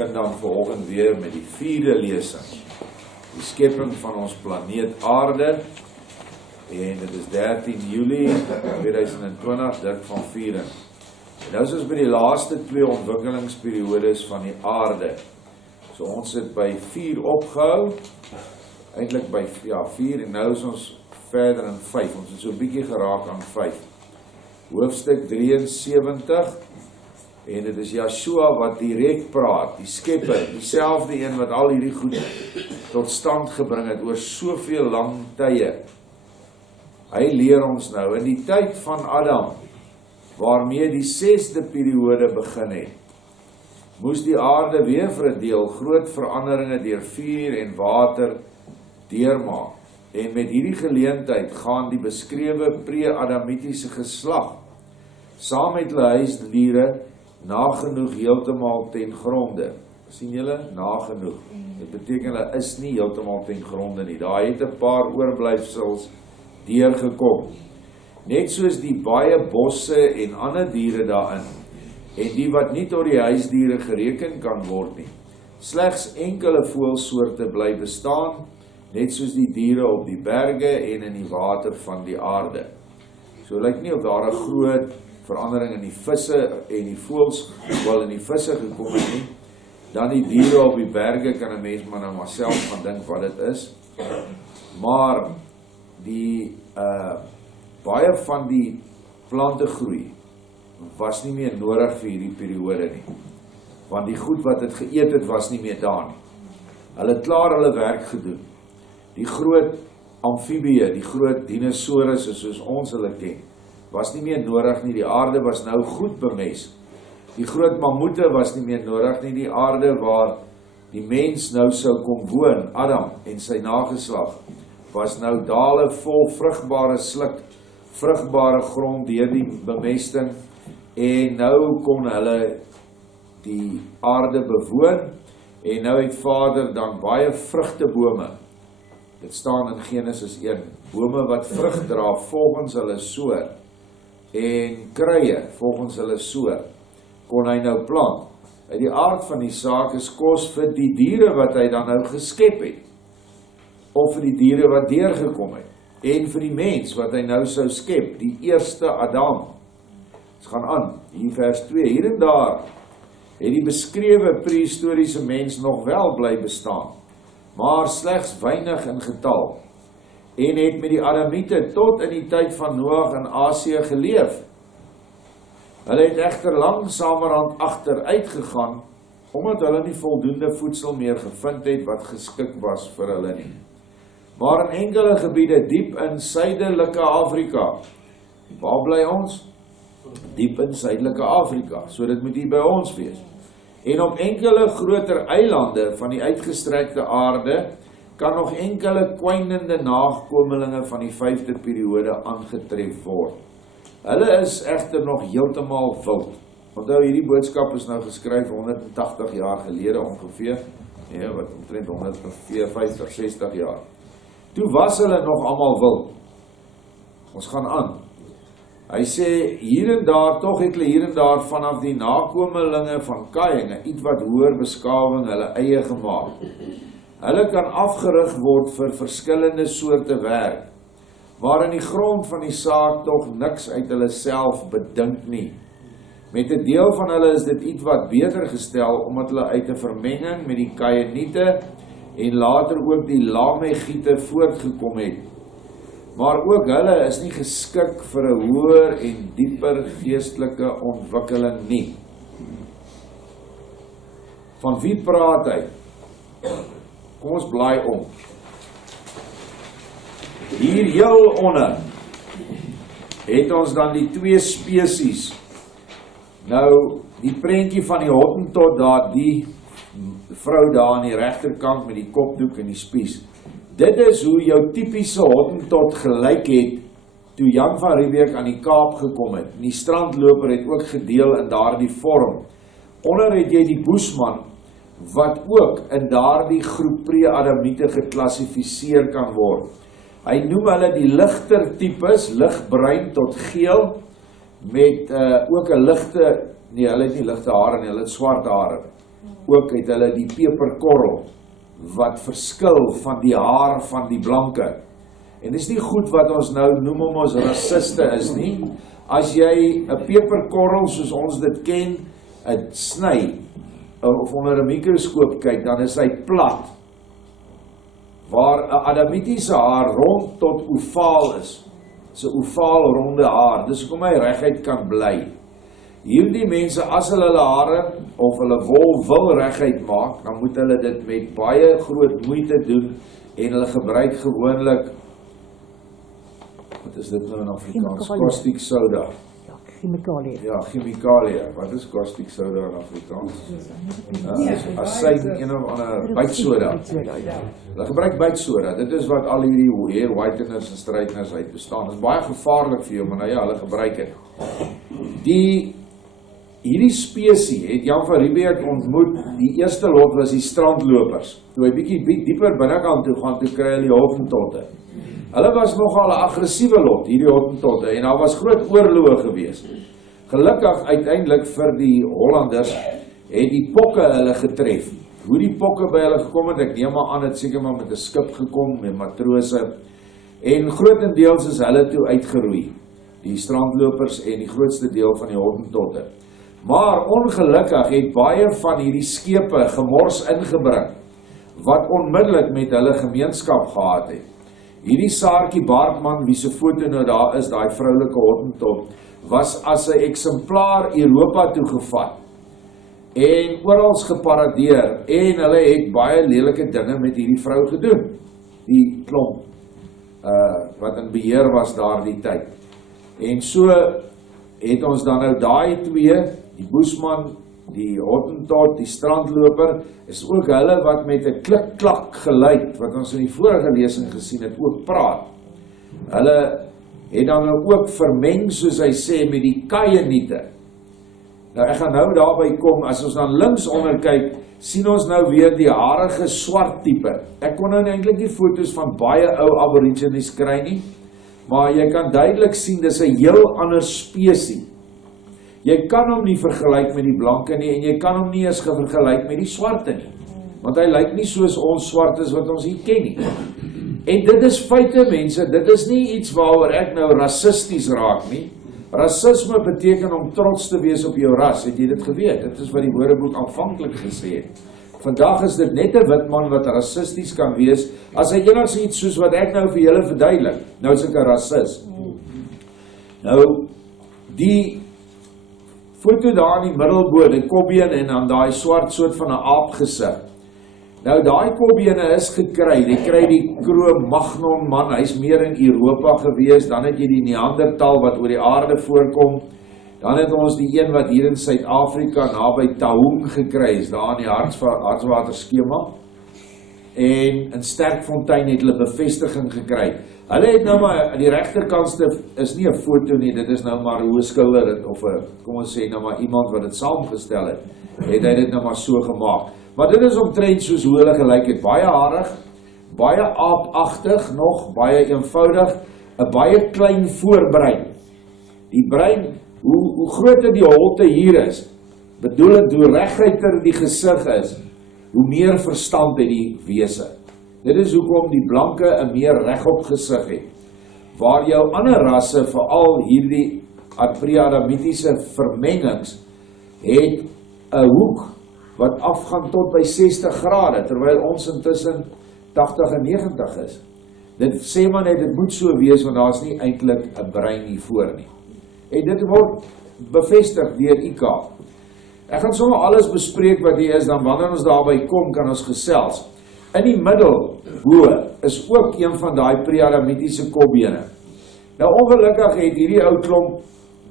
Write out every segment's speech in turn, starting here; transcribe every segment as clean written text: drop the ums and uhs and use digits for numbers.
begin dan vanoggend weer met die 4de lesing. Die skepping van ons planeet Aarde. En dit is 13 Julie 2020, dit van viering. En nou is ons by die laaste 2 ontwikkelingsperiodes van die Aarde. So ons het by 4 opgehou, eintlik by 4 en nou is ons verder in 5. Ons het so 'n bietjie geraak aan 5. Hoofstuk 73. En dit is Yeshua wat direk praat, die skepper, dieselfde een wat al hierdie goed tot stand gebring het oor soveel lang tye. Hy leer ons nou, in die tyd van Adam, waarmee die 6de periode begin het, moes die aarde weer vir 'n deel groot veranderinge deur vuur en water deurmaak. En met hierdie geleentheid gaan die beskrewe pre-adamitiese geslag, saam met hulle huisdiere, nagenoeg heeltemal ten gronde. Sien julle? Nagenoeg. Dit beteken hulle is nie heeltemal ten gronde nie. Daar het 'n paar oorblyfsels deurgekom. Net soos die baie bosse en ander diere daarin, en die wat nie tot die huisdiere gereken kan word nie. Slegs enkele voëlsoorte bly bestaan, net soos die diere op die berge en in die water van die aarde. So lyk nie of daar 'n groot verandering in die visse en die voëls wel in die visse gekom het nie. Dan die diere op die berge kan 'n mens maar nou maar self gaan dink wat dit is. Maar die baie van die plante groei was nie meer nodig vir hierdie periode nie. Want die goed wat het geëet het was nie meer daar nie. Hulle het klaar hulle werk gedoen. Die groot amfibieë, die groot dinosourusse soos ons hulle ken, was nie meer nodig nie. Die aarde was nou goed bemes. Die groot mammoete was nie meer nodig nie. Die aarde waar die mens nou sou kom woon, Adam en sy nageslag, was nou dale vol vrugbare sluk, vrugbare grond deur die bemesting, en nou kon hulle die aarde bewoon, en nou het Vader dan baie vrugtebome. Dit staan in Genesis 1, bome wat vrug dra volgens hulle soort, en krye volgens hulle soort, kon hy nou plant. Uit die aard van die saak is kos vir die diere wat hy dan nou geskep het, of vir die diere wat deurgekom het, en vir die mens wat hy nou sou skep, die eerste Adam. Ons gaan aan, hier vers 2, hier en daar het die beskrewe prehistoriese mens nog wel bly bestaan, maar slegs weinig in getal, en het met die Adamiete tot in die tyd van Noag in Asië geleef. Hulle het egter langsamerhand agteruit gegaan, omdat hulle nie voldoende voedsel meer gevind het wat geskik was vir hulle nie. Maar in enkele gebiede diep in suidelike Afrika, waar bly ons? Diep in suidelike Afrika, so dit moet hier by ons wees. En op enkele groter eilande van die uitgestrekte aarde, kan nog enkele kwynende nakomelinge van die 5de periode aangetref word. Hulle is egter nog heeltemal wild. Onthou, hierdie boodskap is nou geskryf 180 jaar gelede ongeveer, wat omtrent 150, 60 jaar. Toe was hulle nog almal wild. Ons gaan aan. Hy sê, hier en daar, tog het hulle hier en daar vanaf die nakomelinge van Kain, iets wat hoër beskawing hulle eie gemaak. Hulle kan afgerig word vir verskillende soorte werk, maar in die grond van die saak tog niks uit hulle self bedink nie. Met 'n deel van hulle is dit iets wat beter gestel, omdat hulle uit 'n vermenging met die Kainiete en later ook die Lamegiete voortgekom het. Maar ook hulle is nie geskik vir 'n hoër en dieper geestelike ontwikkeling nie. Van wie praat hy? Kom ons blaai om. Hier heel onder het ons dan die 2 spesies. Nou, die prentjie van die hottentot daar, die vrou daar aan die regterkant met die kopdoek en die spies. Dit is hoe jou tipiese hottentot gelyk het toe Jan van Riebeeck aan die Kaap gekom het. En die strandloper het ook gedeel in daardie vorm. Onder het jy die boesman, wat ook in daardie groep pre-adamiete geklassifiseer kan word. Hy noem hulle die ligter tipes, ligbruin tot geel, met ook 'n ligte, nee, hulle het nie ligte hare nie, hulle het swart hare. ook het hulle die peperkorrel, wat verskil van die haar van die blanke. En dis nie goed wat ons nou noem om ons rassiste is nie. As jy 'n peperkorrel soos ons dit ken, sny, of onder 'n mikroskoop kyk, dan is hy plat. Waar 'n adamitiese haar rond tot ovaal is. Dis 'n ovaal ronde haar, dis hoekom hy reguit kan bly. Hierdie mense, as hulle hare of hulle wol wil reguit maak, dan moet hulle dit met baie groot moeite doen en hulle gebruik gewoonlik, wat is dit nou in Afrikaans? Caustic soda. Ja, chemikalie. Ja, chemikalie. Wat is caustic soda in Afrikaans? Asyn een of ander bytsoda. Hulle gebruik bytsoda. Dit is wat al hierdie hair whiteners en straightners uit bestaan. Dit is baie gevaarlik vir jou, maar nou ja, hulle gebruik dit. Hierdie spesie het Jan van Riebeeck ontmoet, die eerste lot was die strandlopers. Toe hy bietjie dieper binnekant toe gaan, toe kry hy die hottentotte. Hulle was nogal 'n aggressiewe lot, hierdie hottentotte, en daar was groot oorloë gewees. Gelukkig uiteindelik vir die Hollanders het die pokke hulle getref. Hoe die pokke by hulle gekom het, ek neem maar aan, het seker maar met 'n skip gekom, met matrose, en grootendeels is hulle toe uitgeroei, die strandlopers en die grootste deel van die hottentotte. Maar ongelukkig het baie van hierdie skepe gemors ingebring, wat onmiddellik met hulle gemeenskap gehad het. Hierdie Saartjie Baartman, wie se foto nou daar is, daai vroulike hottentot, was as 'n eksemplaar Europa toe gevat en oral geparadeer, en hulle het baie lelike dinge met hierdie vrou gedoen, die klomp wat in beheer was daardie tyd. En so het ons dan nou daai twee, die Boesman, die hottentot, die strandloper, is ook hulle wat met 'n klik-klak geluid, wat ons in die vorige lesing gesien het, ook praat. Hulle het dan ook vermeng, soos hy sê, met die kaieniete. Nou ek gaan nou daarby kom, as ons dan links onder kyk, sien ons nou weer die harige swart tipe. Ek kon nou eintlik die foto's van baie ou aborigines kry nie, maar jy kan duidelik sien, dis 'n heel ander spesie. Jy kan hom nie vergelyk met die blanke nie, en jy kan hom nie eens vergelyk met die swarte nie, want hy lyk nie soos ons swartes wat ons hier ken nie. En dit is feite, mense, dit is nie iets waaroor ek nou rassisties raak nie. Rassisme beteken om trots te wees op jou ras, het jy dit geweet? Dit is wat die Woordeboek aanvanklik gesê het. Vandag is dit net 'n wit man wat rassisties kan wees, as hy enigiets soos wat ek nou vir julle verduidelik, nou is ek 'n rassist. Nou, die foto daar in die middelbo, die kopbeen en dan daai swart soort van 'n aapgesig. Nou daai kopbene is gekry, jy kry die Cro-Magnon man, hy's meer in Europa gewees, dan het jy die Neandertal wat oor die aarde voorkom, dan het ons die een wat hier in Suid-Afrika naby Taung gekry is, daar in die Hartswater skema, en in Sterkfontein het hulle bevestiging gekry. Hulle het nou maar, die regterkantste is nie 'n foto nie, dit is nou maar 'n hoë skouer, of kom ons sê nou maar iemand wat dit saamgestel het hy dit nou maar so gemaak. Maar dit is omtrent soos hoe hulle gelyk het, baie harig, baie aapagtig, nog baie eenvoudig, 'n baie klein voorbrein. Die brein, hoe groter die holte hier is, bedoel ek hoe reguiter die gesig is, hoe meer verstand het die wese. Dit is hoekom die blanke 'n meer regop gesig het, waar jou ander rasse, veral hierdie pre-adamitiese vermengings, het 'n hoek wat afgaan tot by 60 grade, terwyl ons intussen 80 en 90 is. Dit sê maar net, dit moet so wees, want daar is nie eintlik 'n brein hier voor nie. En dit word bevestig deur IK. Ek gaan sommer alles bespreek wat hier is, dan wanneer ons daarby kom, kan ons gesels. In die middel, bo, is ook een van daai pre-adamitiese kopbene. Nou ongelukkig het hierdie ou klomp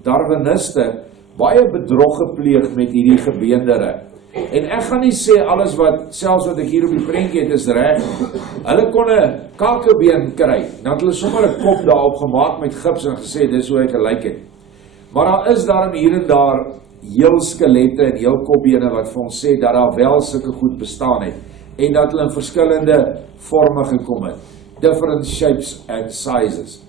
Darwiniste baie bedrog gepleeg met hierdie gebeendere. En ek gaan nie sê alles wat, selfs wat ek hier op die prentjie het, is reg. Hulle kon 'n kakebeen kry, dan het hulle sommer 'n kop daarop gemaak met gips en gesê, dis hoe hy gelyk het. Maar daar is daarom hier en daar heel skelette en heel kopbene wat vir ons sê dat daar wel sulke goed bestaan het, en dat hulle in verskillende forme gekom het. Different shapes and sizes.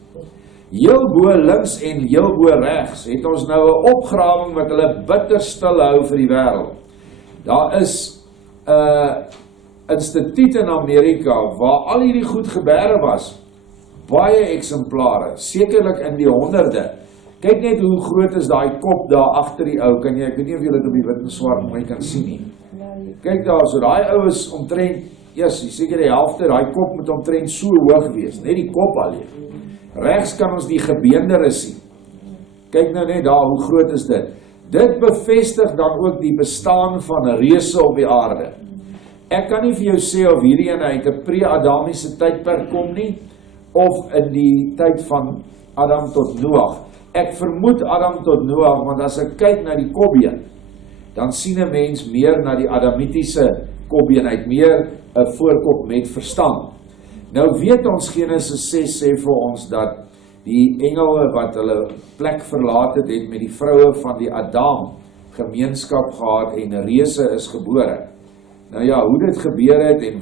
Heel bo links en heel bo regs het ons nou 'n opgrawing wat hulle bitter stil hou vir die wêreld. Daar is 'n instituut in Amerika waar al hierdie goed gebeure was, baie eksemplare, sekerlik in die honderde. Kyk net hoe groot is daai kop daar agter die ou, kan jy, ek weet nie of jy dit op die wit en swart mooi kan sien nie. Kyk daar, so daai ou is omtrent, seker die helfte, daai kop moet omtrent so hoog wees, net die kop alleen. Regs kan ons die gebeendere sien. Kyk nou net daar, hoe groot is dit? Dit bevestig dan ook die bestaan van reuse op die aarde. Ek kan nie vir jou sê of hierdie ene uit 'n pre-Adamiese tydperk kom nie, of in die tyd van Adam tot Noag. Ek vermoed Adam tot Noag, want as ek kyk na die kopbeen, dan sien 'n mens meer na die Adamitiese kopbeen uit, meer 'n voorkop met verstand. Nou weet ons Genesis 6 sê vir ons dat die engele wat hulle plek verlaat het met die vroue van die Adam gemeenskap gehad en reuse is gebore. Nou ja, hoe dit gebeur het en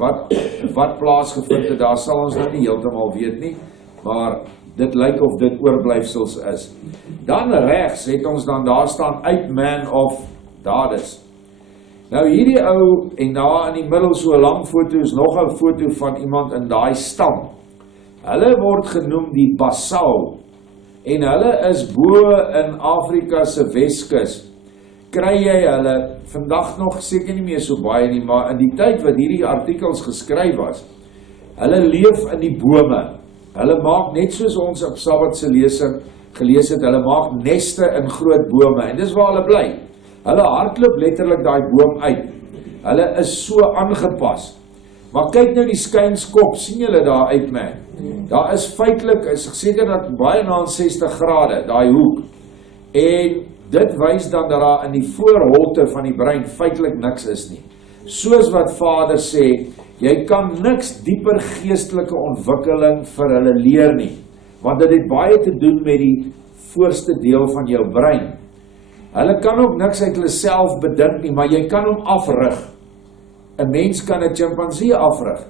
wat plaasgevind het, daar sal ons nou nie heeltemal weet nie, maar dit lyk of dit oorblyfsels is. Dan regs het ons dan daar staan uit man of daders. Nou hierdie ou, en daar in die middel so 'n lang foto is nog 'n foto van iemand in daai stam. Hulle word genoem die Basau, en hulle is bo in Afrika se Weskus. Kry jy hulle, vandag nog seker nie meer so baie nie, maar in die tyd wat hierdie artikels geskryf was, hulle leef in die bome. Hulle maak net soos ons op Sabbat se lesing gelees het, hulle maak neste in groot bome, en dis waar hulle bly. Hulle hardloop letterlik daai boom uit. Hulle is so aangepas. Maar kyk nou die skynskop, sien julle daar uit, man? Daar is feitelik, is seker dat baie na 60 grade, daai hoek. En dit wys dan dat daar in die voorholte van die brein feitelik niks is nie. Soos wat Vader sê, jy kan niks dieper geestelike ontwikkeling vir hulle leer nie, want dit het baie te doen met die voorste deel van jou brein. Hulle kan ook niks uit hulle self bedink nie, maar jy kan hom afrig. 'n Mens kan 'n chimpansee afrig.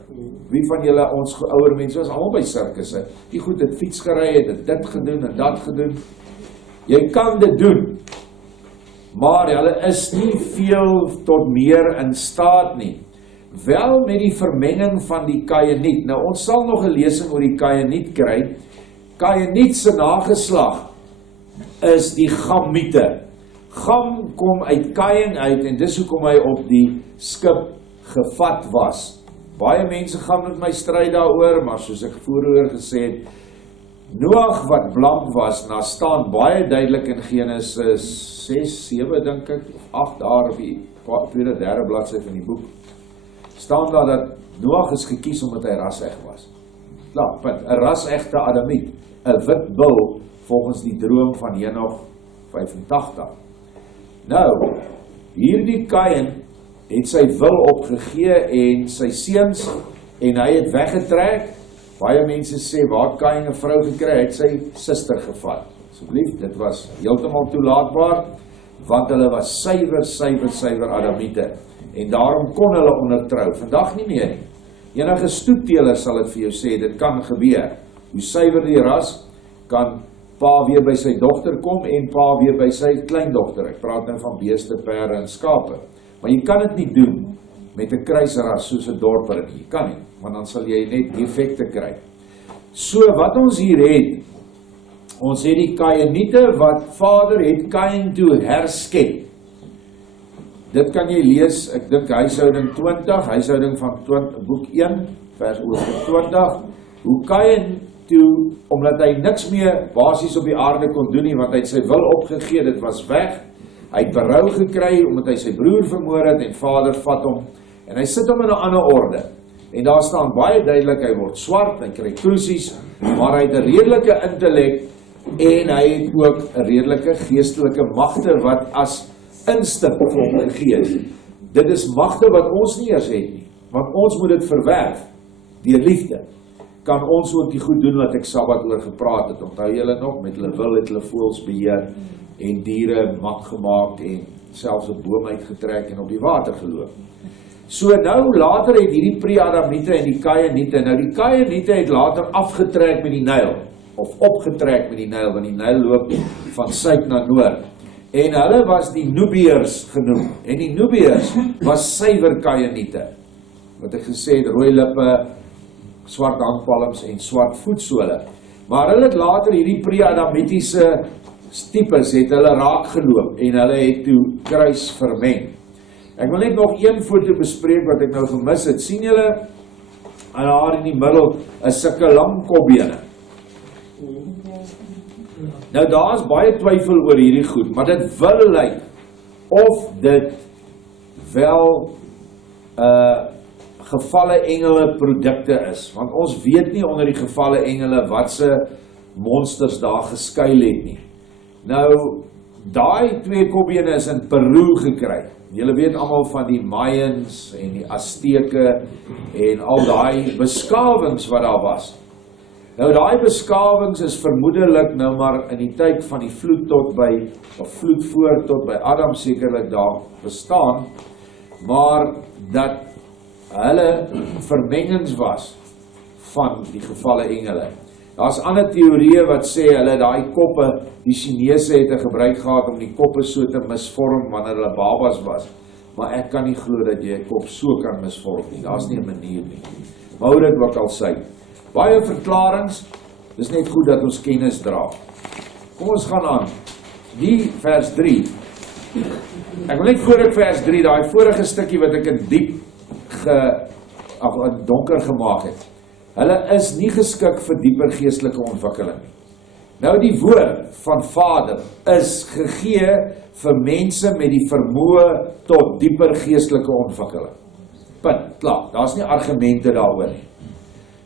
Wie van julle, ons ouer mense, was almal by sirkusse. Die goed het fiets gery, het dit gedoen en dat gedoen. Jy kan dit doen, maar hulle is nie veel tot meer in staat nie. Wel met die vermenging van die Kainiet. Nou ons sal nog 'n lesing oor die Kainiet kry. Kainiet se nageslag is die Gamiete. Gam kom uit Kain uit, en dis hoekom hy op die skip gevat was. Baie mense gaan met my stry daaroor, maar soos ek vroeër gesê het, Noag wat blank was, na staan baie duidelik in Genesis 6, 7 dink ek, of 8 daar op die tweede, derde bladsy van die boek, staan daar dat Noag is gekies omdat hy raseg was. Klaar, punt, 'n rasegte Adamiet, 'n wit bil volgens die droom van Henog 85. Nou, hierdie Kain het sy wil opgegee en sy seuns, en hy het weggetrek. Baie mense sê, waar het Kain 'n vrou gekry? Hy het sy suster gevat. Asseblief, dit was heeltemal toelaatbaar, want hulle was suiwer Adamiete, en daarom kon hulle ondertrou. Vandag nie meer nie. Enige stoetteler sal dit vir jou sê, dit kan gebeur. Hoe suiwer die ras, kan pa weer by sy dogter kom, en pa weer by sy kleindogter. Ek praat nou van beeste, perde en skape. Maar jy kan dit nie doen met 'n kruisras soos 'n dorper nie. Jy kan nie, want dan sal jy net defekte kry. So wat ons hier het, ons het die Kainiete wat Vader het Kain toe herskep. Dit kan jy lees, ek dink huishouding 20, huishouding van boek 1, vers 20, hoe Kain toe, omdat hy niks meer basies op die aarde kon doen nie, want hy het sy wil opgegee, dit was weg. Hy het berou gekry, omdat hy sy broer vermoor het, en Vader vat hom, en hy sit hom in 'n ander orde. En daar staan baie duidelik, hy word swart, hy kry kruisies, maar hy het 'n redelike intellek, en hy het ook 'n redelike geestelike magte, wat as instink vir hom gegee is. Dit is magte wat ons nie eers het nie, want ons moet dit verwerf, deur liefde. Kan ons ook die goed doen wat ek Sabbat oor gepraat het, onthou julle nog, met hulle wil het hulle voëls beheer, en diere mak gemaak, en selfs 'n boom uitgetrek, en op die water geloop. So nou later het hierdie pre-Adamiete en die Kainiete, nou die Kainiete het later afgetrek met die Nyl, of opgetrek met die Nyl, want die Nyl loop van suid na noord. En hulle was die Nubiërs genoem. En die Nubiërs was suiwer Kainiete. Wat ek gesê het, rooi lippe, swart handpalms en swart voetsole. Maar hulle het later hierdie pre-adamitiese tipes het hulle raak geloop en hulle het toe kruis vermeng. Ek wil net nog een foto bespreek wat ek nou gemis het. Sien julle, daar in die middel is sulke lang kopbene. Nou daar is baie twyfel oor hierdie goed, maar dit wil lyk of dit wel gevalle engele produkte is, want ons weet nie onder die gevalle engele wat se monsters daar geskuil het nie. Nou, daai twee kopbene is in Peru gekry. Julle weet almal van die Mayans en die Azteke en al daai beskawings wat daar was. Nou daai beskawings is vermoedelik nou maar in die tyd van die vloed tot by, of vloed voor tot by Adam sekerlik daar bestaan, maar dat hulle vermengings was van die gevalle engele. Daar's ander teorieë wat sê hulle daai koppe, die Chinese het 'n gebruik gehad om die koppe so te misvorm wanneer hulle babas was. Maar ek kan nie glo dat jy 'n kop so kan misvorm nie. Daar's nie 'n manier nie. Maar hoe dit ook al sê. Baie verklarings, dis net goed dat ons kennis dra. Kom ons gaan aan. Die vers 3. Ek wil net voor ek vers 3, daai vorige stukkie wat ek in diep donker gemaak het. Hulle is nie geskik vir dieper geestelike ontwikkeling nie. Nou die woord van Vader is gegee vir mense met die vermoë tot dieper geestelike ontwikkeling. Punt, klaar. Daar's nie argumente daaroor nie.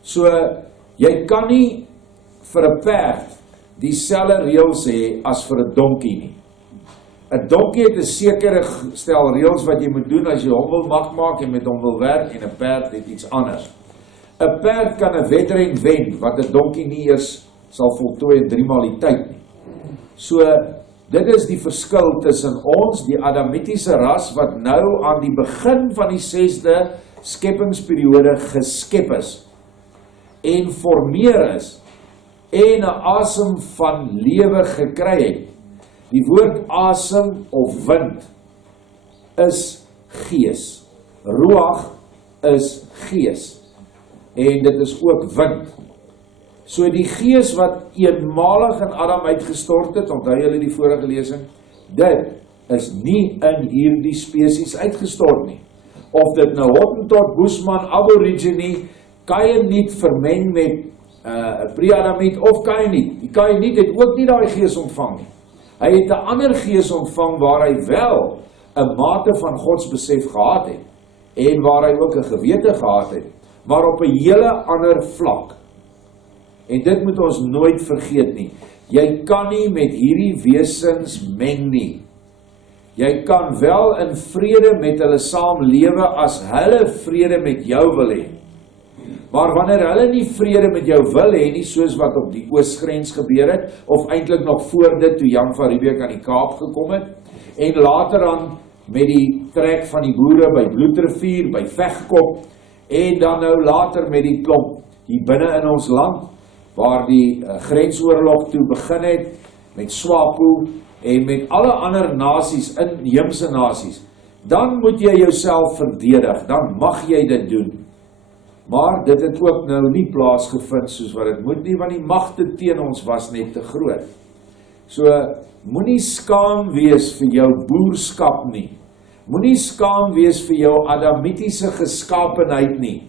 So, jy kan nie vir 'n perd dieselfde reëls hê as vir 'n donkie nie. 'n Donkie het 'n sekere stel reëls wat jy moet doen as jy hom wil maak en met hom wil werk, en 'n perd het iets anders. 'n Perd kan 'n wedren wen wat 'n donkie nie eers sal voltooi in 3 maal die tyd nie. So, dit is die verskil tussen ons, die adamitiese ras wat nou aan die begin van die 6de skepingsperiode geskep is en formeer is en 'n asem van lewe gekry het. Die woord asem of wind is gees. Ruach is gees. En dit is ook wind. So die gees wat eenmalig in Adam uitgestort het, onthou julle die vorige lesing, dit is nie in hierdie spesies uitgestort nie. Of dit nou Hottentot, Boesman, Aborigine, Kainiet vermeng met 'n pre-adamiet of Kainiet. Die Kainiet het ook nie daai gees ontvang nie. Hy het 'n ander gees ontvang waar hy wel 'n mate van godsbesef gehad het en waar hy ook 'n gewete gehad het, maar op 'n hele ander vlak. En dit moet ons nooit vergeet nie. Jy kan nie met hierdie wesens meng nie. Jy kan wel in vrede met hulle saam lewe as hulle vrede met jou wil hê. Maar wanneer hulle nie vrede met jou wil hê nie, soos wat op die oosgrens gebeur het, of eintlik nog voor dit toe Jan van Riebeeck aan die Kaap gekom het, en later aan met die trek van die boere by Bloedrivier, by Vegkop, en dan nou later met die klomp hier binne in ons land, waar die grensoorlog toe begin het, met SWAPO, en met alle ander nasies, inheemse nasies, dan moet jy jouself verdedig, dan mag jy dit doen. Maar dit het ook nou nie plaasgevind soos wat dit moet nie, want die magte teen ons was net te groot. So, moenie skaam wees vir jou boerskap nie. Moenie skaam wees vir jou adamitiese geskapenheid nie.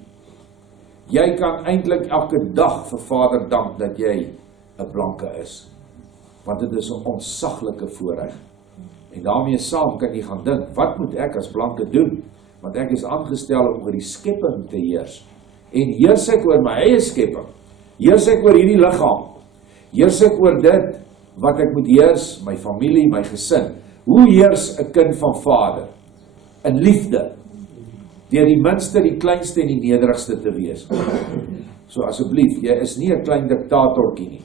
Jy kan eintlik elke dag vir Vader dank dat jy 'n blanke is. Want dit is 'n ontsaglike voorreg. En daarmee saam kan jy gaan dink, wat moet ek as blanke doen? Want ek is aangestel om oor die skepping te heers. En heers ek oor my eie skepping. Heers ek oor hierdie liggaam. Heers ek oor dit wat ek moet heers, my familie, my gesin. Hoe heers 'n kind van Vader? In liefde. Deur die minste, die kleinste en die nederigste te wees. So asseblief, jy is nie 'n klein diktatorkie nie.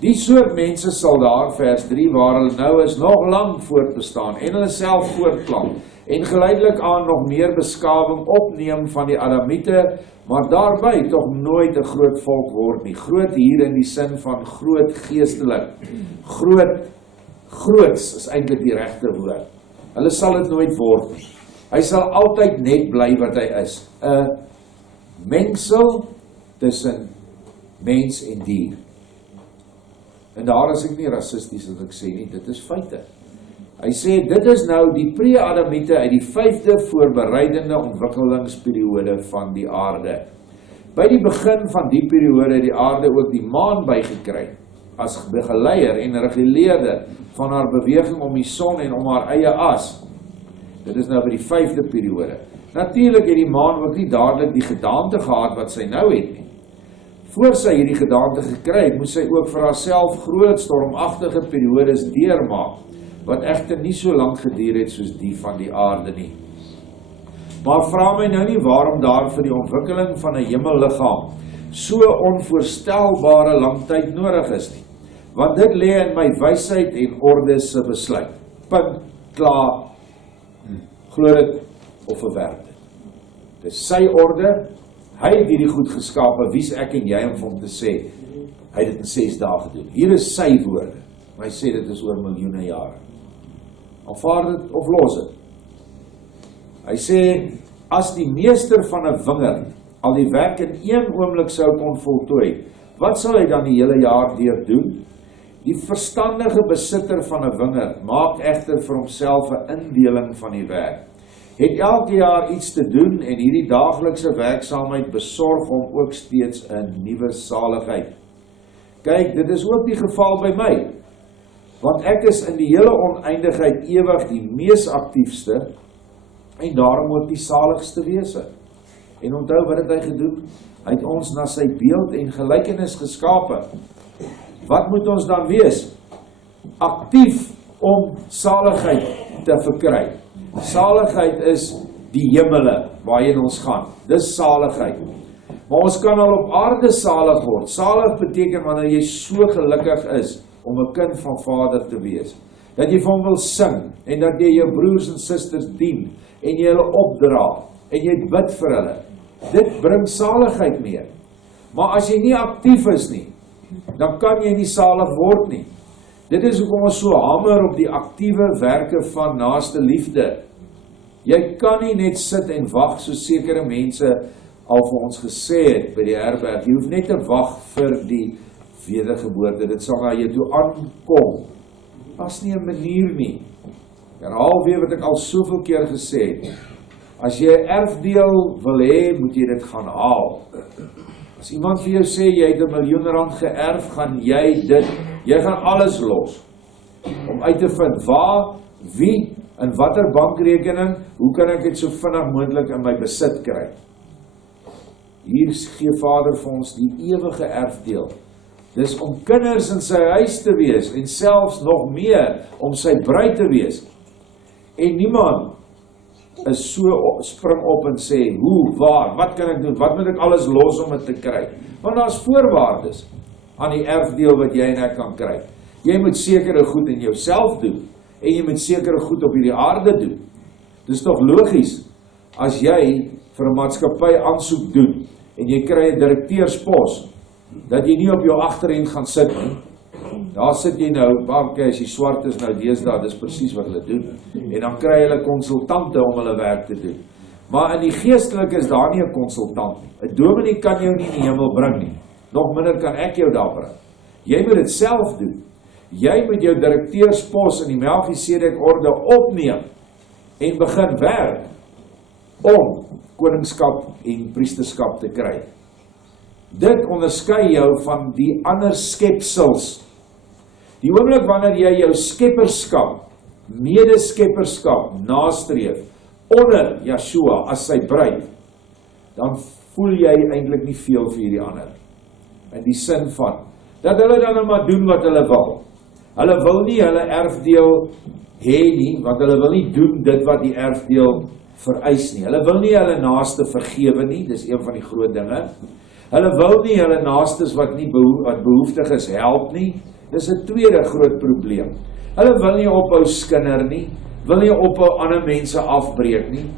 Die soort mense sal daar, vers 3, waar hulle nou is, nog lang voortbestaan en hulle self voortplant en geleidelik aan nog meer beskawing opneem van die Adamiete, maar daarby tog nooit 'n groot volk word nie. Groot hier in die sin van groot geestelik, groot groots is eintlik die regte woord. Hulle sal dit nooit word nie. Hy sal altyd net bly wat hy is. 'n mengsel tussen mens en dier. En daar is ek nie rassisties as ek sê nie, dit is feite. Hy sê, dit is nou die pre-Adamiete uit die 5de voorbereidende ontwikkelingsperiode van die aarde. By die begin van die periode het die aarde ook die maan bygekry, as begeleier en reguleerder van haar beweging om die son en om haar eie as. Dit is nou by die 5de periode. Natuurlik het die maan ook nie dadelik die gedaante gehad wat sy nou het nie. Voor sy hierdie gedaante gekry het, moes sy ook vir haarself groot stormagtige periodes deurmaak, wat egter nie so lank geduur het soos die van die aarde nie. Maar vra my nou nie waarom daar vir die ontwikkeling van 'n hemelliggaam so onvoorstelbare lang tyd nodig is nie. Want dit lê in my wysheid en orde se besluit. Punt, klaar, glo dit of verwerp dit. Dis sy orde, hy het hierdie goed geskape, wie's ek en jy om te sê, hy het dit in 6 dae gedoen. Hier is sy woorde, maar hy sê dit is oor miljoene jare. Aanvaar dit of los dit. Hy sê, as die meester van 'n wingerd al die werk in een oomblik sou kon voltooi, wat sal hy dan die hele jaar deur doen? Die verstandige besitter van 'n wingerd maak egter vir homself 'n indeling van die werk. Het elke jaar iets te doen en hierdie daaglikse werksaamheid besorg hom ook steeds 'n nuwe saligheid. Kyk, dit is ook die geval by my, want ek is in die hele oneindigheid ewig die mees aktiefste en daarom ook die saligste wese. En onthou wat het hy gedoen? Hy het ons na sy beeld en gelykenis geskape. Wat moet ons dan wees? Aktief om saligheid te verkry. Saligheid is die hemele waarheen ons gaan. Dis saligheid. Maar ons kan al op aarde salig word. Salig beteken wanneer jy so gelukkig is om 'n kind van Vader te wees. Dat jy vir hom wil sing en dat jy jou broers en susters dien en jy hulle opdra en jy bid vir hulle. Dit bring saligheid mee. Maar as jy nie aktief is nie, dan kan jy nie salig word nie. Dit is hoekom ons so hamer op die aktiewe werke van naaste liefde. Jy kan nie net sit en wag soos sekere mense al vir ons gesê het by die herberg. Jy hoef net te wag vir die wedergeboorte. Dit sal na jou toe aankom. As nie 'n manier nie. Herhaal weer wat ek al soveel keer gesê het. As jy 'n erfdeel wil hê, moet jy dit gaan haal. As iemand vir jou sê, jy het R1 miljoen geërf, gaan jy gaan alles los. Om uit te vind waar, wie, in watter bankrekening, hoe kan ek dit so vinnig moontlik in my besit kry? Hier gee Vader vir ons die ewige erfdeel. Dis om kinders in sy huis te wees, en selfs nog meer, om sy bruid te wees. En niemand is so spring op en sê, hoe, waar, wat kan ek doen, wat moet ek alles los om dit te kry? Want daar is voorwaardes aan die erfdeel wat jy en ek kan kry. Jy moet sekere goed in jouself doen, en jy moet sekere goed op hierdie aarde doen. Dis toch logies, as jy vir 'n maatskappy aansoek doen, en jy kry 'n direkteurspos, dat jy nie op jou agterend gaan sit nie. Daar sit jy nou, banke as jy swart is nou deesdae, dis presies wat hulle doen. En dan kry hulle konsultante om hulle werk te doen. Maar in die geestelike is daar nie 'n konsultant nie. 'n Dominee kan jou nie in die hemel bring nie. Nog minder kan ek jou daar bring. Jy moet dit self doen. Jy moet jou direkteurspos in die Melchisedek orde opneem en begin werk om koningskap en priesterskap te kry. Dit onderskei jou van die ander skepsels. Die oomblik wanneer jy jou skepperskap, medeskepperskap nastreef onder Yeshua as sy bruid, dan voel jy eintlik nie veel vir hierdie ander. In die sin van, dat hulle dan maar doen wat hulle wil. Hulle wil nie hulle erfdeel hê nie, want hulle wil nie doen dit wat die erfdeel vereis nie. Hulle wil nie hulle naaste vergewe nie, dis een van die groot dinge. Hulle wil nie hulle naastes wat behoeftig is help nie, dis 'n tweede groot probleem. Hulle wil nie ophou skinder nie, wil nie ophou ander mense afbreek nie,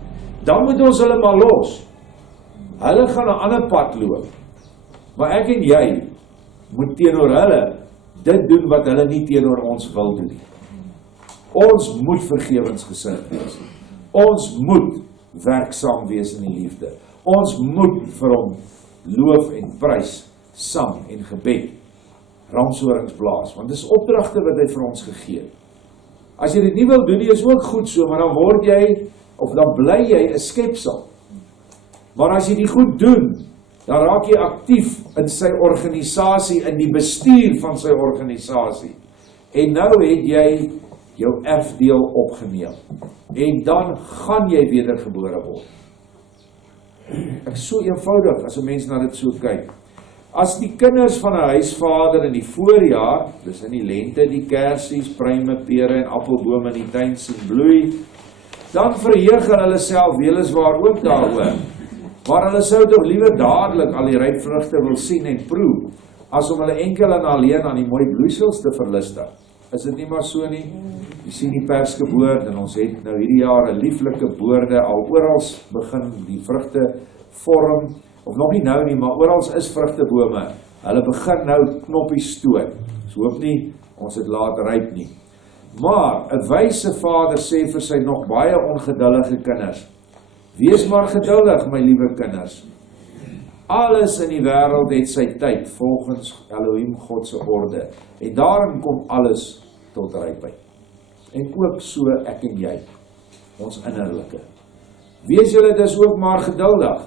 dan moet ons hulle maar los. Hulle gaan 'n ander pad loop, maar ek en jy moet teenoor hulle dit doen wat hulle nie teenoor ons wil doen nie. Ons moet vergewensgesind wees. Ons moet werksaam wees in die liefde. Ons moet vir hom loof en prys, sang en gebed, ramshorings blaas, want dit is opdragte wat hy vir ons gegee het. As jy dit nie wil doen nie, is ook goed so, maar dan word jy, of dan bly jy 'n skepsel. Maar as jy die goed doen, dan raak jy aktief in sy organisasie, in die bestuur van sy organisasie. En nou het jy jou erfdeel opgeneem. En dan gaan jy wedergebore word. Ek is so eenvoudig as 'n mens na dit so kyk. As die kinders van 'n huisvader in die voorjaar, dis in die lente die kersies, pruime, pere en appelbome in die tuin sien bloei, dan verheug hulle self weliswaar ook daaroor. Maar hulle sou tog liewer dadelik al die ryp vrugte wil sien en proe, as om hulle enkel en alleen aan die mooi bloeisels te verlustig. Is dit nie maar so nie? Jy sien die perskeboord en ons het nou hierdie jaar 'n lieflike boorde al oral begin die vrugte vorm, of nog nie nou nie, maar oral is vrugtebome. Hulle begin nou knoppies stoot. So hoop nie ons het laat ryp nie. Maar 'n wyse vader sê vir sy nog baie ongeduldige kinders: wees maar geduldig, my liewe kinders. Alles in die wêreld het sy tyd, volgens Elohim God se orde. En daarin kom alles tot rypheid. En ook so ek en jy, ons innerlike. Wees julle dus ook maar geduldig.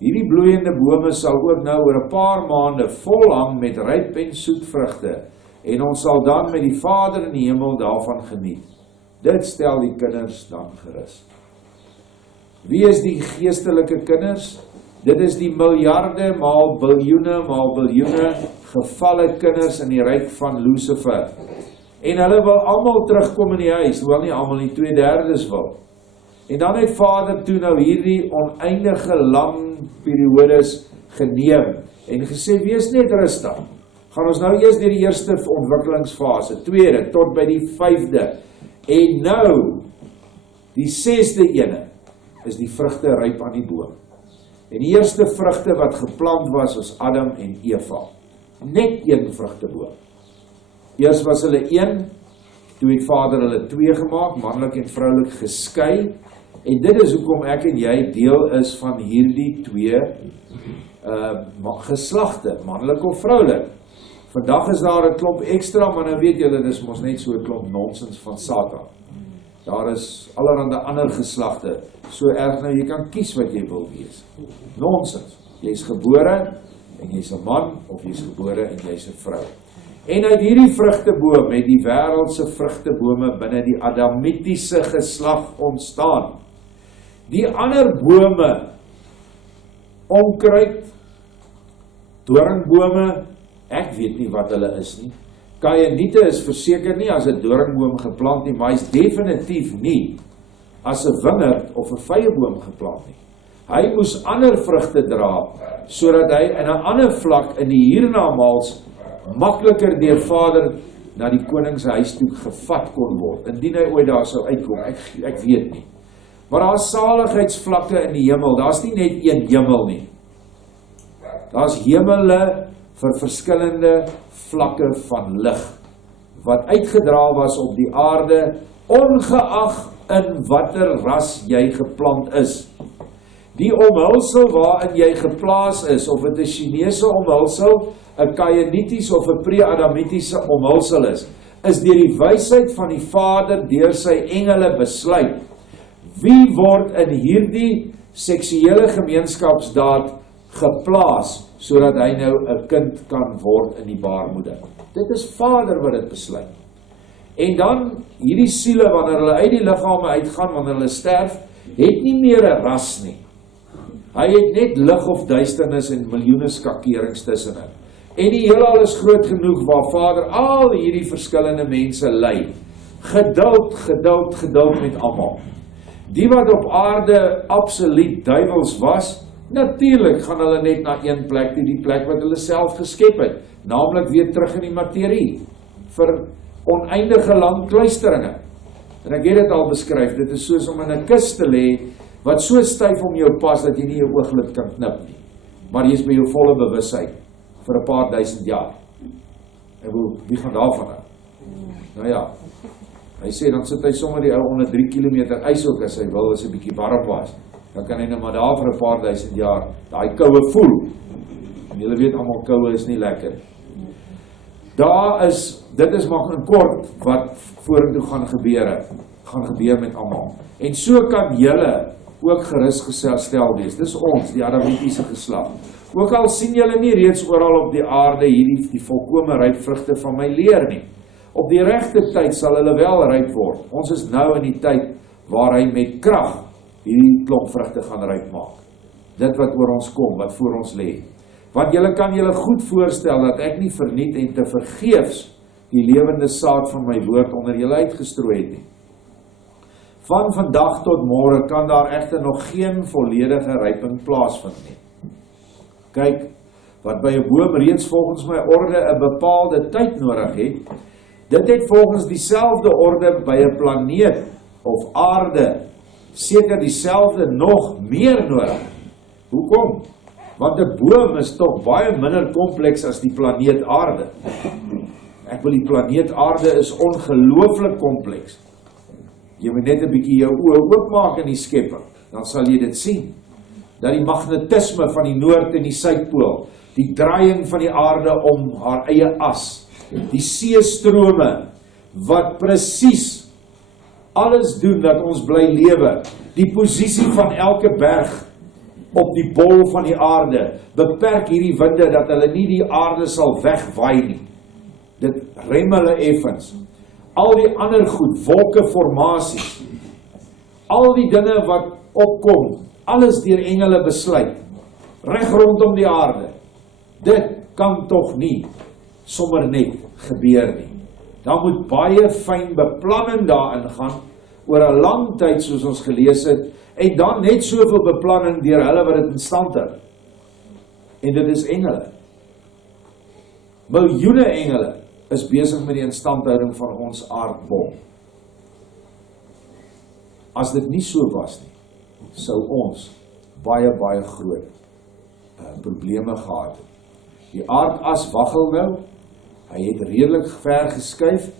Hierdie bloeiende bome sal ook nou oor 'n paar maande vol hang met ryp en soet vrugte. En ons sal dan met die Vader in die hemel daarvan geniet. Dit stel die kinders dan gerus. Wie is die geestelike kinders? Dit is die miljarde maal biljoene gevalle kinders in die ryk van Lucifer. En hulle wil almal terugkom in die huis, hoewel nie almal nie, 2/3 wil. En dan het Vader toe nou hierdie oneindige lang periodes geneem en gesê, wees net rustig. Gaan ons nou eers deur die eerste ontwikkelingsfase, tweede tot by die 5de. En nou, die 6de ene, is die vrugte ryp aan die boom. En die eerste vrugte wat geplant was Adam en Eva. Net een vrugteboom. Eers was hulle een, toe het Vader hulle 2 gemaak, manlik en vroulik geskei. En dit is hoekom ek en jy deel is van hierdie 2 geslagte, manlik of vroulik. Vandag is daar 'n klomp ekstra, maar nou weet julle, dis mos net so 'n klomp nonsens van Satan. Daar is allerhande ander geslagte, so erg nou, jy kan kies wat jy wil wees. Nonsens. Jy is gebore, en jy is 'n man, of jy is gebore, en jy is 'n vrou. En uit hierdie vrugteboom het die wêreldse vrugtebome binne die adamitiese geslag ontstaan. Die ander bome, onkruid, doringbome, ek weet nie wat hulle is nie. Kaieniete is verseker nie as 'n doringboom geplant nie, maar hy is definitief nie as 'n wingerd of 'n vyeboom geplant nie. Hy moes ander vrugte dra, sodat hy in 'n ander vlak in die hiernamaals makliker deur Vader na die koning se huis toe gevat kon word, indien hy ooit daar sou uitkom, ek weet nie. Maar daar is saligheidsvlakke in die hemel, daar is nie net een hemel nie. Daar is hemele vir verskillende vlakke van lig, wat uitgedra was op die aarde, ongeag in watter ras jy geplant is. Die omhulsel waarin jy geplaas is, of het 'n Chinese omhulsel, 'n Kaienities of 'n pre-adamitiese omhulsel is deur die wysheid van die Vader deur sy engele besluit. Wie word in hierdie seksuele gemeenskapsdaad geplaas, sodat hy nou 'n kind kan word in die baarmoeder. Dit is Vader wat dit besluit. En dan, hierdie siele, wanneer hulle uit die liggame uitgaan, wanneer hulle sterf, het nie meer 'n ras nie. Hy het net lig of duisternis en miljoene skakerings tussenin. En die heelal is groot genoeg waar Vader al hierdie verskillende mense lei. Geduld met almal. Die wat op aarde absoluut duiwels was, natuurlik gaan hulle net na een plek toe, die plek wat hulle self geskep het, naamlik weer terug in die materie, vir oneindige lang kluisteringe. En ek het dit al beskryf, dit is soos om in 'n kus te lê, wat so styf om jou pas, dat jy nie jou ooglid kan knip nie. Maar jy is by jou volle bewusheid, vir 'n paar duisend jaar. Ek bedoel, wie gaan daarvan nou? Nou ja, Hy sê, dan sit hy sommer die ou onder 3 kilometer ys ook as hy wil, as hy bietjie warm was. Dan kan hy nou maar daar vir 'n paar duisend jaar daai koue voel. En julle weet almal, koue is nie lekker. Dit is maar in kort wat vorentoe gaan gebeur met almal. En so kan julle ook gerusgestel wees. Dis ons, die Adamitiese geslag. Ook al sien julle nie reeds oral op die aarde die volkome ryp vrugte van my leer nie. Op die regte tyd sal hulle wel ryp word. Ons is nou in die tyd waar hy met krag hierdie klomp vrugte gaan ryp maak. Dit wat oor ons kom, wat voor ons lê. Want julle kan julle goed voorstel dat ek nie verniet en te vergeefs die lewende saad van my woord onder julle uitgestrooi het nie. Van vandag tot môre kan daar egter nog geen volledige ryping plaasvind nie. Kyk, wat by 'n boom reeds volgens my orde 'n bepaalde tyd nodig het, dit het volgens dieselfde orde by 'n planeet of aarde seker dieselfde nog meer nodig. Hoekom? Want 'n boom is tog baie minder kompleks as die planeet aarde. Ek wil die planeet aarde is ongelooflik kompleks. Jy moet net 'n bietjie jou oë oopmaak in die skepping, dan sal jy dit sien. Dat die magnetisme van die noord en die suidpool, die draaiing van die aarde om haar eie as, die seestrome wat presies alles doen dat ons bly lewe, die posisie van elke berg op die bol van die aarde, beperk hierdie winde dat hulle nie die aarde sal wegwaai nie. Dit rem hulle effens. Al die ander goed, wolkeformasies, al die dinge wat opkom, alles deur engele besluit, reg rondom die aarde. Dit kan tog nie sommer net gebeur nie. Daar moet baie fyn beplanning daarin gaan, oor 'n lang tyd soos ons gelees het, en dan net soveel beplanning deur hulle wat dit in stand hou. En dit is engele. Miljoene engele is besig met die instandhouding van ons aardbol. As dit nie so was nie, sou ons baie groot probleme gehad het. Die aardas waggel nou, hy het redelik ver geskuif.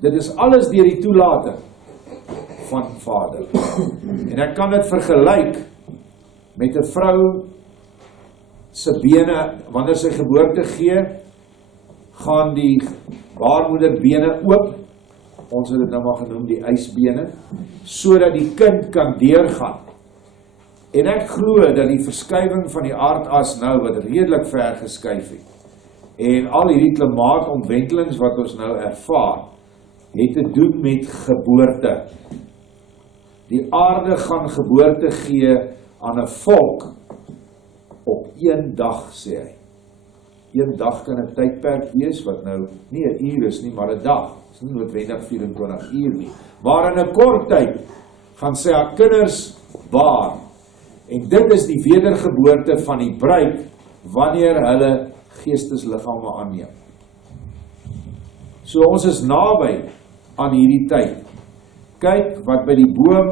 Dit is alles deur die toelating van Vader. En ek kan dit vergelyk met 'n vrou se bene, wanneer sy geboorte gee, gaan die baarmoederbene oop, ons het dit nou maar genoem die ysbene, sodat die kind kan deurgaan. En ek glo dat die verskuiwing van die aardas nou, wat redelik ver geskuif het, en al hierdie klimaatontwikkelings wat ons nou ervaar, het te doen met geboorte. Die aarde gaan geboorte gee aan 'n volk op een dag, sê hy. Een dag kan 'n tydperk wees wat nou nie 'n uur is nie, maar 'n dag. Dit is nie noodwendig 24 uur nie. Maar in 'n kort tyd gaan sy haar kinders baar. En dit is die wedergeboorte van die bruid wanneer hulle geestesliggame aanneem. So ons is naby aan hierdie tyd. Kyk wat by die boom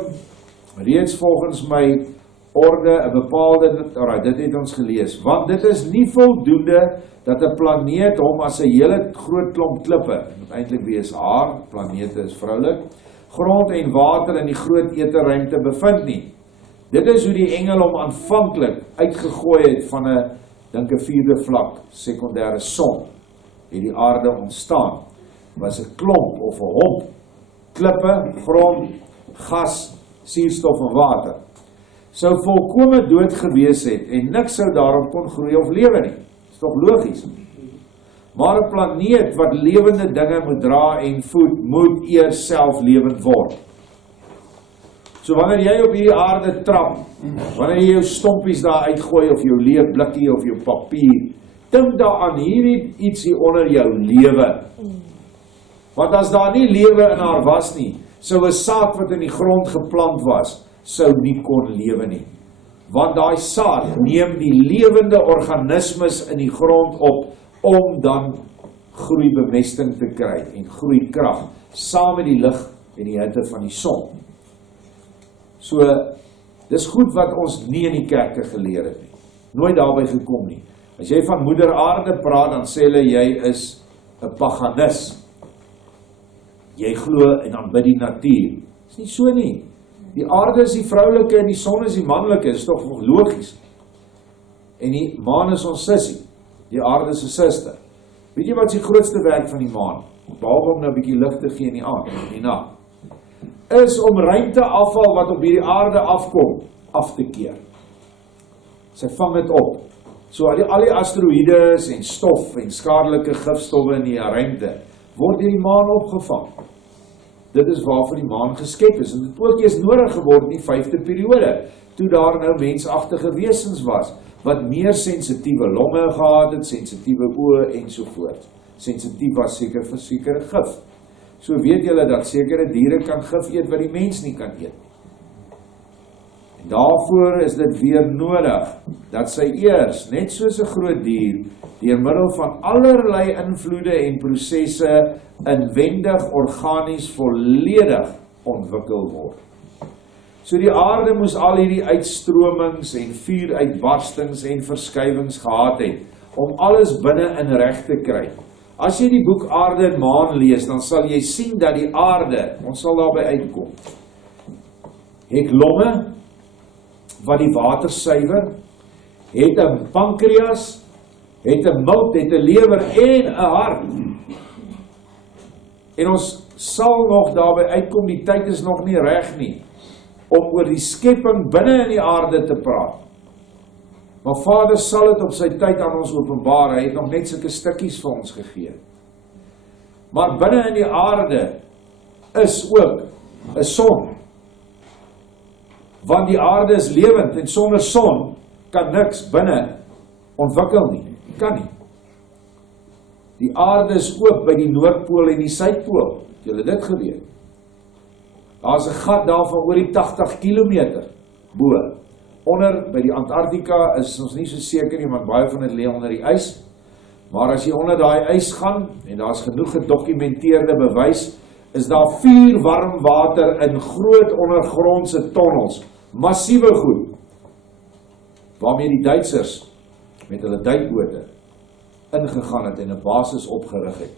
reeds volgens my orde 'n bepaalde, dit het ons gelees, want dit is nie voldoende dat 'n planeet hom as 'n hele groot klomp klippe, moet eintlik wees haar, planete is vroulik, grond en water in die groot eterruimte bevind nie. Dit is hoe die engel hom aanvanklik uitgegooi het van 'n, dink 'n 4de vlak, sekondêre son, het die aarde ontstaan, was 'n klomp of 'n hop, klippe, grond, gas, suurstof en water. Sou volkome dood gewees het en niks sou daarop kon groei of lewe nie. Is tog logies. Maar 'n planeet wat lewende dinge moet dra en voed, moet eers self lewend word. So wanneer jy op hierdie aarde trap, wanneer jy jou stompies daar uitgooi, of jou leer blikkie, of jou papier, dink daaraan, hierdie ietsie onder jou lewe. Want as daar nie lewe in haar was nie, sou 'n saad wat in die grond geplant was, sou nie kon lewe nie. Want daai saad neem die lewende organismes in die grond op, om dan groeibemesting te kry, en groeikrag, saam met die lig en die hitte van die son. So, dis goed wat ons nie in die kerke geleer het nie. Nooit daarby gekom nie. As jy van moeder aarde praat, dan sê hulle, jy is 'n paganus. jy glo en dan bid die natuur. Dis nie so nie. Die aarde is die vroulike en die son is die manlike, is toch logies. En die maan is ons sussie, die aarde is 'n suster. Weet jy wat is die grootste werk van die maan? Behalwe om nou 'n bietjie lig te gee in die aand, in die nag, is om ruimteafval wat op hierdie aarde afkom, af te keer. Sy vang dit op. So al die asteroïdes en stof en skadelike gifstowwe in die ruimte word deur die maan opgevang. Dit is waarvoor die maan geskep is. En dit ook eens nodig geword in die 5de periode, toe daar nou mensagtige wesens was, wat meer sensitiewe longe gehad het, sensitiewe oë en sovoort. Sensitief was seker vir sekere gif. So weet julle dat sekere diere kan gif eet wat die mens nie kan eet. En daarvoor is dit weer nodig, dat sy eers, net soos 'n groot dier, deur middel van allerlei invloede en prosesse inwendig organies volledig ontwikkel word. So die aarde moes al hierdie uitstromings en vuuruitbarstings en verskywings gehad het, om alles binne in reg te kry. As jy die boek Aarde en Maan lees, dan sal jy sien dat die aarde, ons sal daarby uitkom, het longe, wat die water suiwer, het 'n pankreas, het 'n milt, het 'n lewer en 'n hart. En ons sal nog daarby uitkom, die tyd is nog nie reg nie, om oor die skepping binne in die aarde te praat. Maar Vader sal dit op sy tyd aan ons openbaar, hy het nog net sulke stukkies vir ons gegee. Maar binne in die aarde is ook 'n son. Want die aarde is lewend en sonder son kan niks binne ontwikkel nie. Kan nie. Die aarde is oop by die Noordpool en die Suidpool. Het julle dit geweet? Daar is 'n gat daar van oor die 80 kilometer bo. Onder by die Antarktika is ons nie so seker nie, want baie van dit lê onder die ys. Maar as jy onder daai ys gaan, en daar is genoeg gedokumenteerde bewys, is daar 4 warm water in groot ondergrondse tonnels, massiewe goed, waarmee die Duitsers met hulle duikbote ingegaan het en 'n basis opgerig het,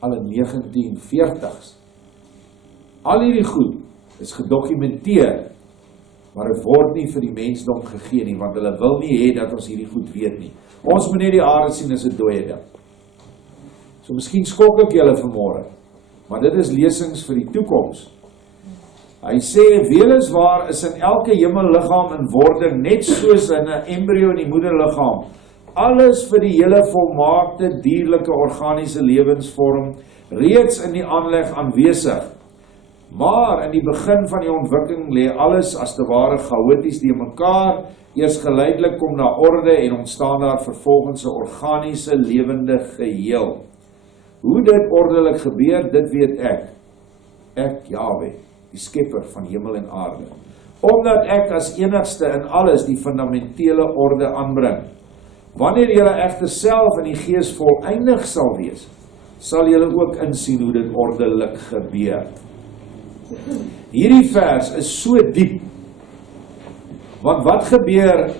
al in 1940s. Al hierdie goed is gedokumenteer, maar het word nie vir die mensdom gegee nie, want hulle wil nie hê dat ons hierdie goed weet nie. Ons moet net die aarde sien as 'n dooie ding. So miskien skok ek julle vanmôre, maar dit is lesings vir die toekoms. Hy sê, weliswaar is in elke hemelliggaam in wording, net soos in 'n embrio in die moederliggaam, alles vir die hele volmaakte dierlike organiese lewensvorm reeds in die aanleg aanwesig. Maar in die begin van die ontwikkeling lê alles as te ware chaoties die mekaar, eers geleidelik kom daar orde en ontstaan daar vervolgens 'n organiese lewende geheel. Hoe dit ordelik gebeur, dit weet ek Jahwe, die skepper van hemel en aarde, omdat ek as enigste in alles die fundamentele orde aanbring. Wanneer julle egter self in die gees voleindig sal wees, sal julle ook insien hoe dit ordelik gebeur. Hierdie vers is so diep, want wat gebeur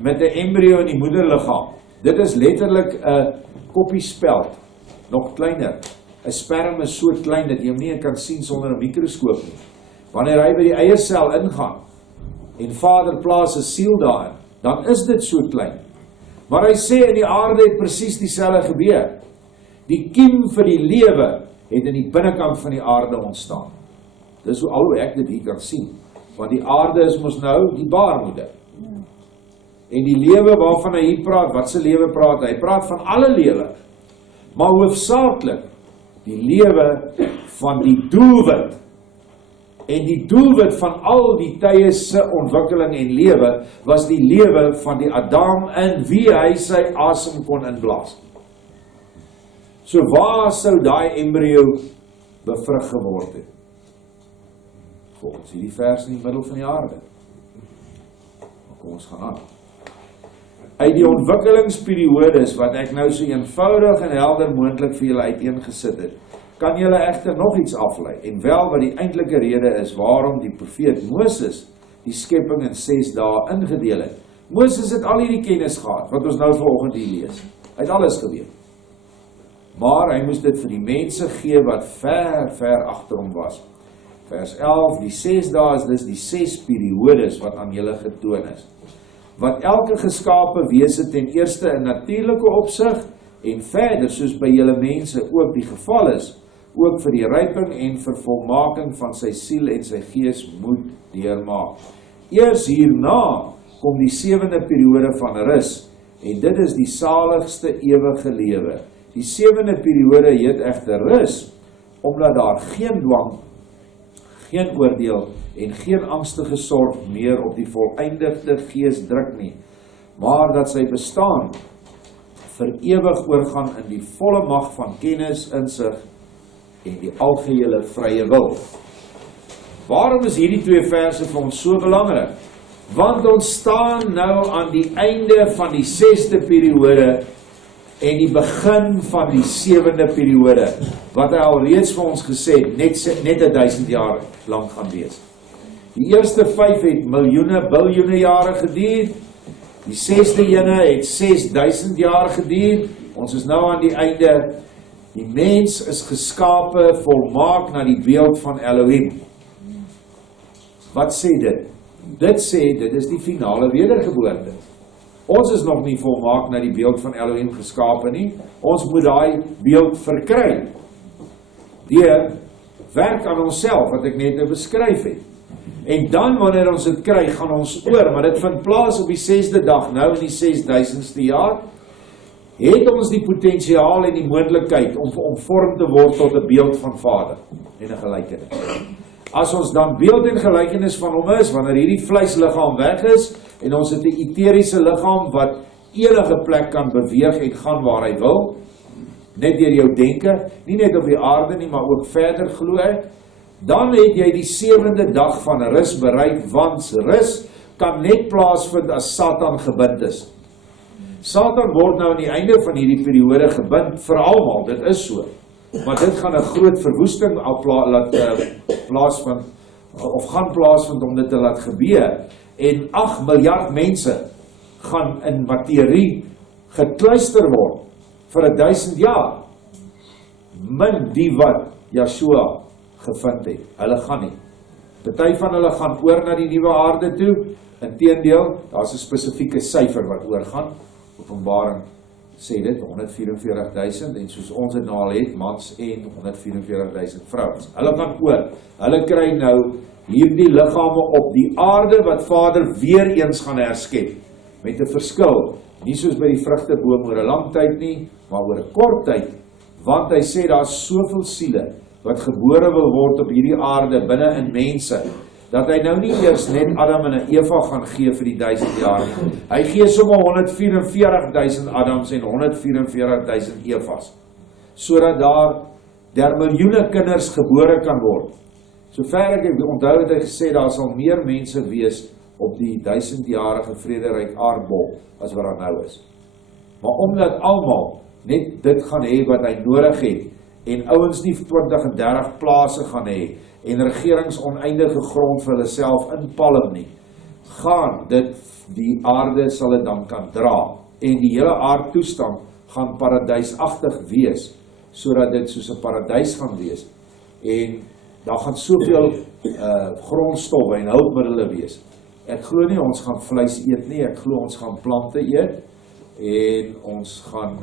met 'n embrio in die moederliggaam? Dit is letterlik 'n koppie speld, nog kleiner. 'n Sperm is so klein dat jy hom nie kan sien sonder 'n mikroskoop nie. Wanneer hy by die eiersel ingaan en Vader plaas 'n siel daarin, dan is dit so klein. Maar hy sê in die aarde het presies dieselfde gebeur. Die kiem vir die lewe het in die binnekant van die aarde ontstaan. Dis hoe ek dit hier kan sien. Want die aarde is mos nou die baarmoeder. En die lewe waarvan hy hier praat, wat se lewe praat hy? Hy praat van alle lewe. Maar hoofsaaklik die lewe van die doelwit. En die doelwit van al die tye se ontwikkeling en lewe was die lewe van die Adam in wie hy sy asem kon inblaas. So waar sou daai embrio bevrug geword het? Volgens hierdie vers in die middel van die aarde. Maar kom ons gaan aan. Uit die ontwikkelingsperiodes wat ek nou so eenvoudig en helder moontlik vir julle uiteengesit het, kan julle egter nog iets aflei, en wel wat die eintlike rede is waarom die profeet Moses die skepping in 6 dae ingedeel het. Moses het al hierdie kennis gehad, wat ons nou vanoggend hier lees. Hy het alles geweet. maar hy moes dit vir die mense gee wat ver agter hom was. Vers 11, die 6 dae is dus die 6 periodes wat aan julle getoon is. Wat elke geskape wese ten eerste in natuurlike opsig en verder soos by julle mense ook die geval is, ook vir die ryping en vervolmaking van sy siel en sy gees moet deurmaak. Eers hierna kom die 7de periode van rus, en dit is die saligste ewige lewe. Die 7de periode heet egter rus, omdat daar geen dwang, geen oordeel en geen angstige sorg meer op die voleindigde gees druk nie, maar dat sy bestaan vir ewig oorgaan in die volle mag van kennis, insig en die algehele vrye wil. Waarom is hierdie 2 verse vir ons so belangrik? Want ons staan nou aan die einde van die 6de periode en die begin van die 7de periode, wat hy al reeds vir ons gesê, net 1000 jaar lang gaan wees. Die eerste 5 het miljoene, biljoene jare geduur, die 6de ene het 6000 jaar geduur, ons is nou aan die einde, die mens is geskape, volmaak na die beeld van Elohim. Wat sê dit? Dit sê, dit is die finale wedergeboorte. Ons is nog nie volmaak na die beeld van Elohim geskape nie. Ons moet daai beeld verkry. Deur werk aan onsself, wat ek net nou beskryf het. En dan, wanneer ons dit kry, gaan ons oor, maar dit vind plaas op die 6de dag, nou in die 6000ste jaar, het ons die potensiaal en die moontlikheid om vorm te word tot 'n beeld van Vader en 'n gelykenis. As ons dan beeld en gelykenis van hom is, wanneer hierdie vleisliggaam weg is, en ons het 'n eteriese liggaam wat enige plek kan beweeg en gaan waar hy wil, net deur jou denke, nie net op die aarde nie, maar ook verder glo ek, dan het jy die 7de dag van rus bereik, want rus kan net plaasvind as Satan gebind is. Satan word nou aan die einde van hierdie periode gebind vir almal, dit is so. Maar dit gaan 'n groot verwoesting plaasvind, of gaan plaasvind om dit te laat gebeur. En 8 miljard mense gaan in materie gekluister word vir 1000 jaar. Min die wat Yeshua gevind het. Hulle gaan nie. Party van hulle gaan oor na die nuwe aarde toe. Inteendeel, daar's 'n spesifieke syfer wat oorgaan. Openbaring sê dit 144.000 en soos ons dit nou al het, mans en 144.000 vrouens. Hulle gaan oor. Hulle kry nou hierdie liggame op die aarde wat Vader weer eens gaan herskep. Met 'n verskil. Nie soos by die vrugteboom oor 'n lang tyd nie, maar oor 'n kort tyd. Want hy sê daar's soveel siele wat gebore wil word op hierdie aarde binne in mense, dat hy nou nie eers net Adam en Eva gaan gee vir die 1000 jaar nie. Hy gee sommer 144.000 Adams en 144.000 Evas, sodat daar miljoene kinders gebore kan word. Sover ek onthou het hy gesê, daar sal meer mense wees op die 1000-jarige vrederyk aardbol, as wat daar nou is. Maar omdat almal net dit gaan hê wat hy nodig het, en ouens nie 20 en 30 plase gaan hê, en regerings oneindige grond vir hulle self inpalm nie, gaan dit, die aarde sal dit dan kan dra, en die hele aardtoestand gaan paradysagtig wees, sodat dit soos 'n paradys gaan wees, en daar gaan soveel grondstowwe en hulpmiddele wees. Ek glo nie ons gaan vleis eet nie, ek glo ons gaan plante eet, en ons gaan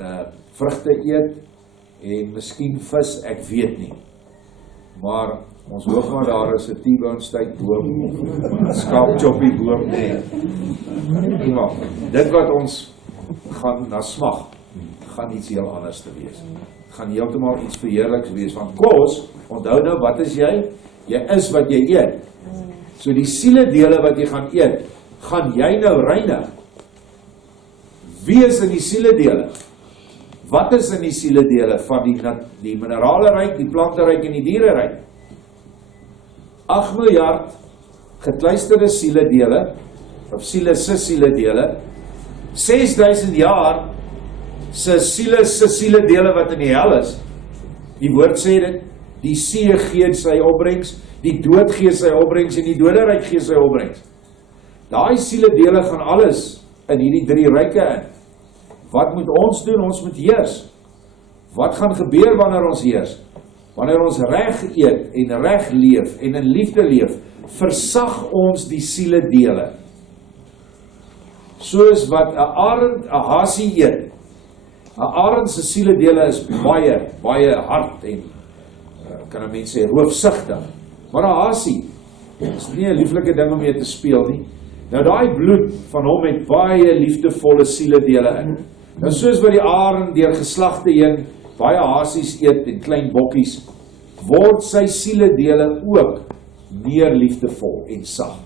vrugte eet, en miskien vis, ek weet nie. Maar ons hoop maar daar is 'n T-bone steak boom, of 'n skaapchoppie boom, nee. Dit wat ons gaan na smag, gaan iets heel anders te wees. Gaan heeltemal iets verheerliks wees, want kos, onthou nou, wat is jy? Jy is wat jy eet. So die sieledele wat jy gaan eet, gaan jy nou reinig. Wie is in die sieledele? Wat is in die sieledele van die minerale ryk, die plante ryk en die diere ryk? 8 miljard gekluisterde sieledele, of sieledele, 6000 jaar se sieledele wat in die hel is. Die woord sê dit, die see gee sy opbrengs, die dood gee sy opbrengs en die doderyk gee sy opbrengs. Daai sieledele gaan alles in hierdie 3 ryke in. Wat moet ons doen? Ons moet heers. Wat gaan gebeur wanneer ons heers? Wanneer ons reg eet en reg leef en in liefde leef, versag ons die sieledele. Soos wat 'n arend 'n hasie eet. 'n Arend se sieledele is baie hard en kan 'n mens sê roofsigtig. Maar 'n hasie is nie 'n lieflike ding om mee te speel nie. Nou daai bloed van hom het baie liefdevolle sieledele in. Nou soos wat die arend deur geslagte heen baie hasies eet en klein bokkies, word sy sieledele ook meer liefdevol en sag.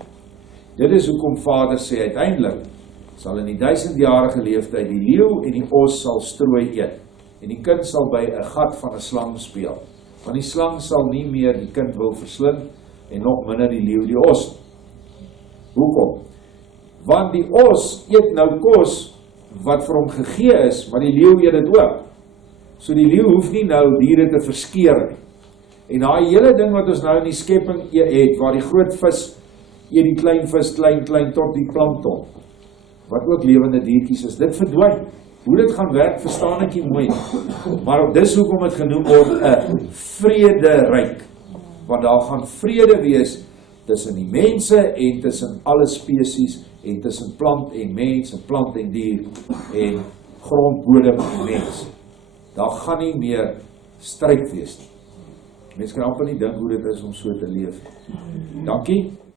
Dit is hoekom Vader sê uiteindelik sal in die 1000-jarige leeftyd die leeu en die os sal strooi eet en die kind sal by 'n gat van 'n slang speel. Want die slang sal nie meer die kind wil verslind en nog minder die leeu die os. Hoekom? Want die os eet nou kos wat vir hom gegee is, maar die leeu eet dit ook. So die leeu hoef nie nou diere te verskeer nie. En daai hele ding wat ons nou in die skepping het, waar die groot vis eet die klein vis, klein tot die plankton, wat ook lewende diertjies is, dit verdwyn. Hoe dit gaan werk, verstaan ek nie mooi nie. Maar dis hoekom het genoem word 'n vrederyk. Want daar gaan vrede wees tussen die mense en tussen alle spesies en tussen plant en mens en plant en dier en grondbodem en mens. Daar gaan nie meer stryd wees nie. Mens kan amper nie dink hoe dit is om so te leef. Dankie.